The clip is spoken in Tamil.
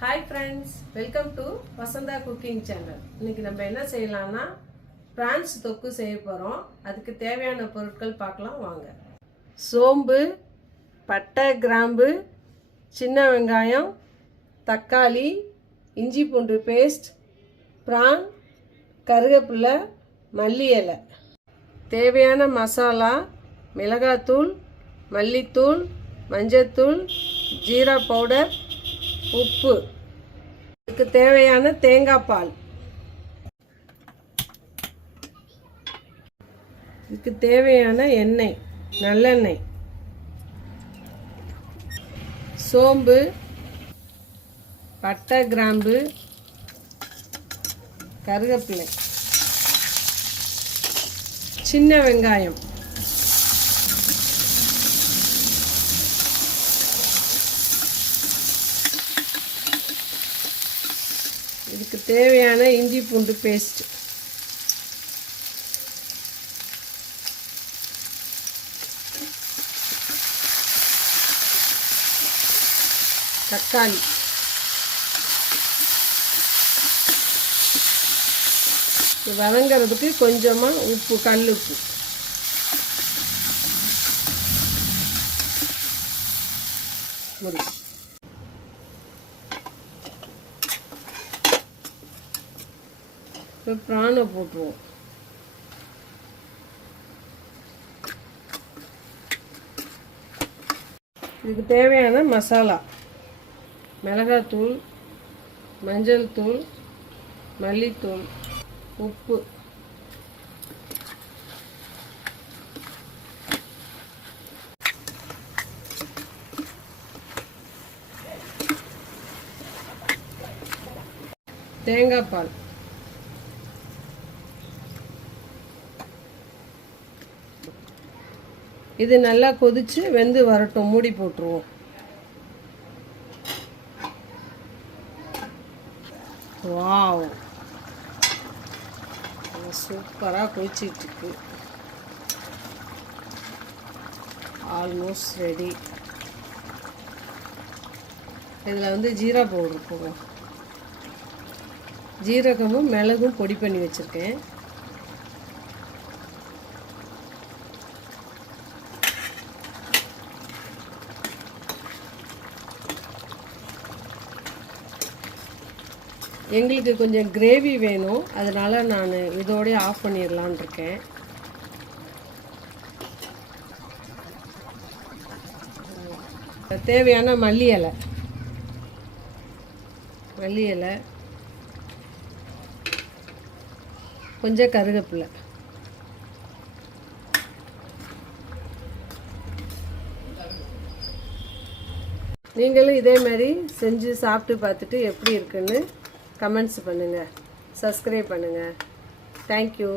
Hi friends welcome to Vasantha cooking channel இன்னைக்கு நம்ம என்ன செய்யலாம்னா பிரான்ஸ் தொக்கு செய்ய போகிறோம் அதுக்கு தேவையான பொருட்கள் பார்க்கலாம் வாங்க. சோம்பு பட்டை கிராம்பு சின்ன வெங்காயம் தக்காளி இஞ்சி பூண்டு பேஸ்ட் பிரான் கருவேப்பிலை மல்லி இலை. தேவையான மசாலா மிளகாத்தூள் மல்லித்தூள் மஞ்சத்தூள் ஜீரா பவுடர் உப்பு. இதுக்கு தேவையான தேங்காய் பால். இதுக்கு தேவையான எண்ணெய் நல்லெண்ணெய். சோம்பு பட்டை கிராம்பு கருவேப்பிலை சின்ன வெங்காயம். இதுக்கு தேவையான இஞ்சி பூண்டு பேஸ்ட் தக்காளி. வதங்கிறதுக்கு கொஞ்சமாக உப்பு கல் உப்பு. முடியும் இப்போ ப்ரானை போட்டுருவோம். இதுக்கு தேவையான மசாலா. மிளகாத்தூள் மஞ்சள் தூள் மல்லித்தூள் உப்பு. தேங்காய் பால். இது நல்லா கொதிச்சு வெந்து வரட்டும் மூடி போட்டுருவோம். வாவ். சூப்பராக கொதிச்சிட்ருக்கு. Almost ready. இதில் வந்து ஜீரா பவுடர் போகும் ஜீரகமும் மிளகும் பொடி பண்ணி வச்சுருக்கேன். எங்களுக்கு கொஞ்சம் கிரேவி வேணும். அதனால் நான் இதோடய ஆஃப் பண்ணிடலான் இருக்கேன். தேவையான மல்லி இலை. மல்லி இலை. கொஞ்சம் கருவேப்பிலை நீங்களும் இதே மாதிரி செஞ்சு சாப்பிட்டு பார்த்துட்டு எப்படி இருக்குன்னு கமெண்ட்ஸ் பண்ணுங்கள் சப்ஸ்கிரைப் பண்ணுங்கள் தேங்க்யூ